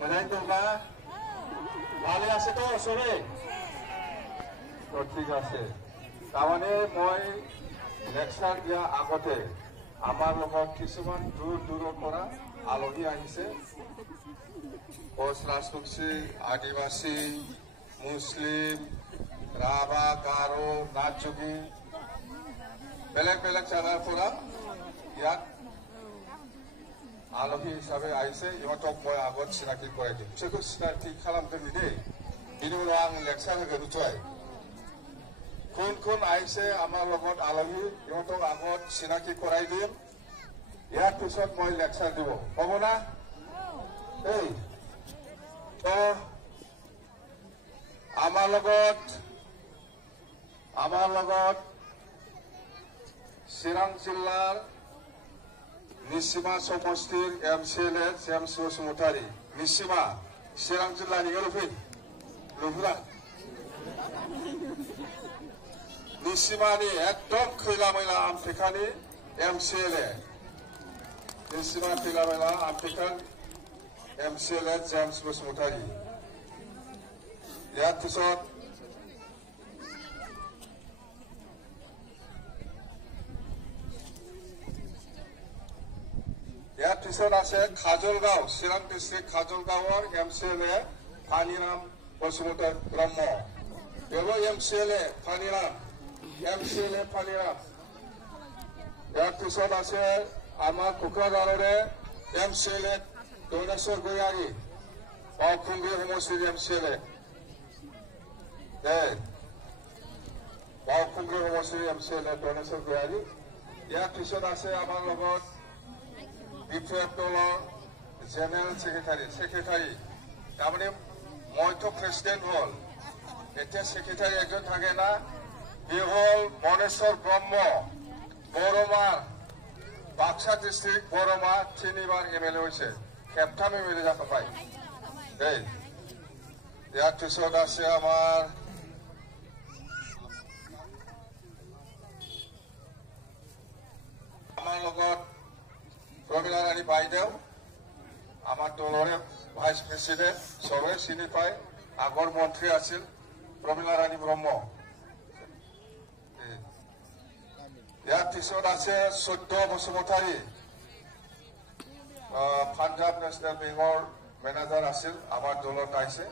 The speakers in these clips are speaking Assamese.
Madain dongba? Bhale ase to sobe? Thik ase. Tamane moi lecture dia agote amar logot kisuman dur pora alogi ahise. Kos Rajbangshi, Adivasi, Muslim, Rava, Garo, Najugi, belak jagar pora iat alogi hisabe ahise. Imatok moi agot sinaki korai dim. Chekuk sinaki khalamdoni dei. Bini ulo ang lecture hogen utoy. Kun ahise amar logot alogi imatok agot sinaki korai dim. Iat pisot moi lecture dibo. Hobo na? Hey. তো আমার লগত চিৰাং জিলাৰ নিচিমা সমষ্টিৰ MCLA জেমছ বসুমতাৰী নিচিমা চিৰাং জিলাৰ নিগলফিন লুহুৰা নিচিমানি একদম খৈলা মৈলা আমফিকানি MCLA Nichima খৈলা মৈলা আমফিকান MCLA James Bosumutari. ইয়াৰ পিছত আছে খাজলগাঁও চিৰাং ডিষ্ট্ৰিক্ট খাজলগাঁৱৰ MCLA ফানিৰাম বসুমতাৰী ব্ৰহ্ম এগো MCLA ফানিৰাম ইয়াৰ পিছত আছে আমাৰ কোকৰাঝাৰৰে MCLA Donasor Goyari, Baukundri Homosiri MCLA. Baukundri Homosiri MCLA Donasor Goyari. ইয়াৰ পিছত আছে আমাৰ লগত BPF দলৰ জেনেৰেল সেক্ৰেটাৰী তাৰমানে মইতো প্ৰেচিডেণ্ট হ'ল এতিয়া সেক্ৰেটাৰী একজন থাকে না ই হ'ল মনেশ্বৰ ব্ৰহ্ম বৰমাৰ বাক্সা ডিষ্ট্ৰিক্ট বৰমা 3বাৰ MLA হৈছে খেপটামে মিলে যাব পাই এই ইয়াৰ পিছত আছে আমাৰ লগত প্ৰমীলা ৰাণী বাইদেউ আমাৰ দলৰে ভাইচ প্ৰেচিডেণ্ট সবে চিনি পায় আগৰ মন্ত্ৰী আছিল প্ৰমীলা ৰাণী ব্ৰহ্ম ইয়াৰ পিছত আছে সত্য Basumatary Punjab National Bank manager আছিল আমাৰ দলত আইছে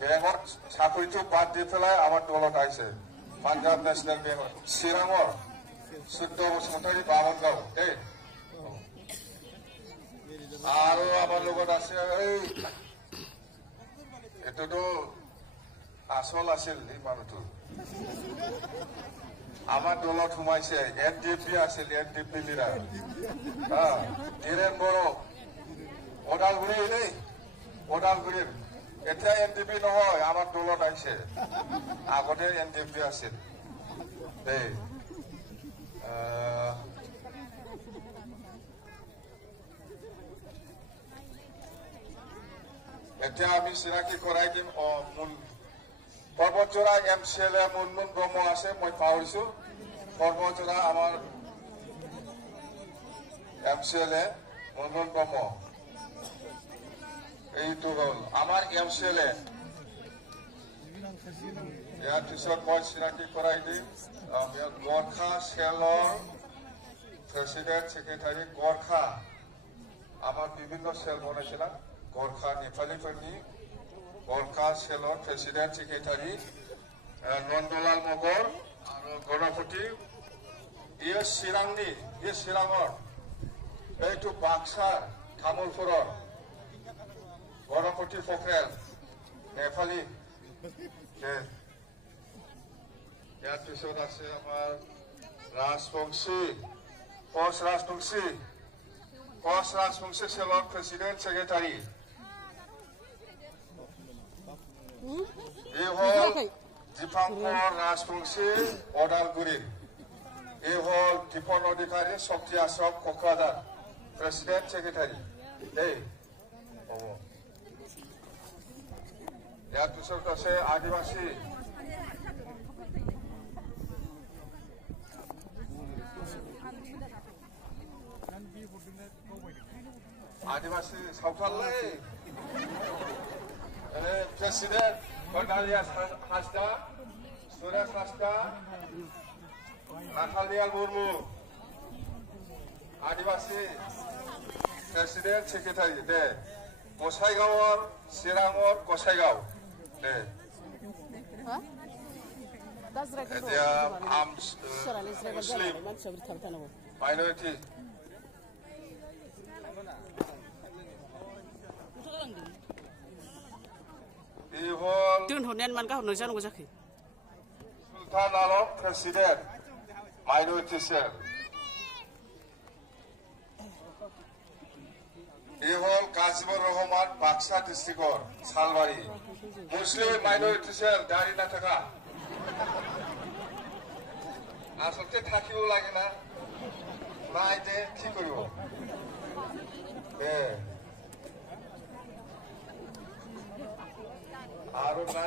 ব্যাংকত চাকৰিটো বাদ দি পেলাই আমাৰ দলত আইছে পাঞ্জাব ন্যাশনাল ব্যাংক চিৰাঙৰ সত্য বসুমতাৰী বামনগাঁও দেই আৰু আমাৰ লগত আছে এটোতো আসল আছিল এই মানুহটো আমাৰ দলত সোমাইছে NDP আছিল NDP লিডাৰ ধীৰেন বড়ো ওদালগুৰিৰ এতিয়া NDP নহয় আমাৰ দলত আহিছে আগতে NDP আছিল দেই এতিয়া আমি চিনাকি কৰাই দিম পৰ্বতজোৰা MCLA মুনমুন ব্ৰহ্ম আছে মই পাহৰিছো পৰ্বতজোৰা আমাৰ MCLA মুনমুন ব্ৰহ্ম এইটো হ'ল আমাৰ MCLA ইয়াৰ পিছত মই চিনাকি কৰাই দিম গোৰ্খা চেলৰ প্ৰেচিডেণ্ট সেক্ৰেটাৰী গোৰ্খা আমাৰ বিভিন্ন চেল বনাইছে না গোৰ্খা নেপালীফोरनि গোৰ্খা চেলৰ প্ৰেচিডেণ্ট সেক্ৰেটাৰী নন্দলাল মগৰ আৰু গণপতি চিৰাঙৰ এইটো বাক্সাৰ তামোলপুৰৰ গণপতি ফকৰেল নেপালী ইয়াৰ পিছত আছে আমাৰ কোচ ৰাজবংশী চেলৰ প্ৰেচিডেণ্ট সেক্ৰেটাৰী এই হল দীপাংকৰ ৰাজবংশী ওদালগুৰিৰ এই হল দীপন অধিকাৰী শক্তি আশ্ৰম কোকৰাঝাৰ প্ৰেচিডেণ্ট সেক্ৰেটাৰী দেই হ'ব ইয়াৰ পিছত আছে আদিবাসী 아디마시 사우탈레 프레시덴트 Cornelia Hasda Suresh Hasda Nathaniel Murmu 아디마시 프레시덴트 세크레타리 네 고사이가원 시랑원 고사이가오 네 Dia Muslim minority Doon man ka hono janu jaki Sultan Alam President minority cell Ihol Kazimur Rahman Baksa district Salwari Muslim minority cell Dari Nataka আসলে থাকিও লাগে না নাই যে কি করব আর না